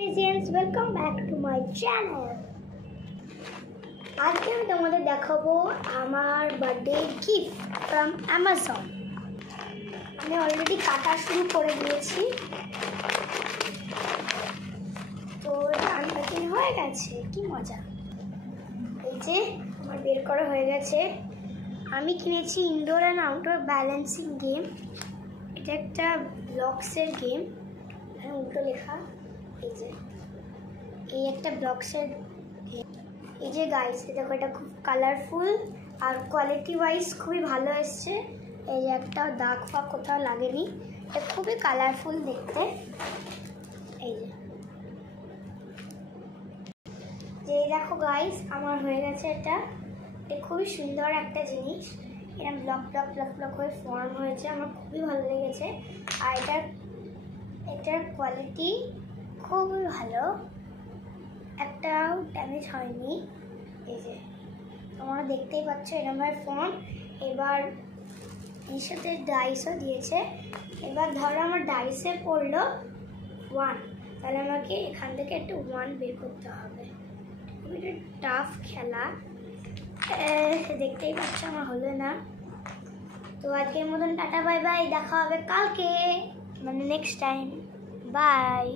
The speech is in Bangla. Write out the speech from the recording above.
Friends, welcome back to my channel. আজকে আমি তোমাদের দেখাবো আমার বার্থডে গিফট ফ্রম অ্যামাজন। আমি অলরেডি কাটা শুরু করে দিয়েছি, তো আনপ্যাকিং হয়ে গেছে। কি মজা! এই যে আমার বের করা হয়ে গেছে। আমি কিনেছি indoor and outdoor balancing game. এটা একটা ব্লকসের গেম, উল্টো লেখা। এই একটা ব্লকসের গেম। এই যে গাইস, দেখো এটা খুব কালারফুল আর কোয়ালিটি ওয়াইজ খুবই ভালো এসছে। এই যে একটা দাগ ফাগ কোথাও লাগেনি, এটা খুবই কালারফুল দেখতে। এই যে দেখো গাইস, আমার হয়ে গেছে এটা খুবই সুন্দর একটা জিনিস। এরকম ব্লক ব্লক ব্লক ব্লক হয়ে ফর্ম হয়েছে, আমার খুবই ভালো লেগেছে। আর এটার কোয়ালিটি খুবই ভালো, একটাও ড্যামেজ হয়নি। এই যে তোমরা দেখতেই পাচ্ছ এরকম ফর্ম। এবার এর সাথে ডাইসও দিয়েছে। এবার ধরো আমার ডাইসে পড়লো 1, তাহলে আমাকে এখান থেকে একটু 1 বের করতে হবে। খুবই টাফ খেলা, দেখতেই পাচ্ছ আমার হলো না। তো আজকের মতন টাটা বাই বাই, দেখা হবে কালকে, মানে নেক্সট টাইম। বাই।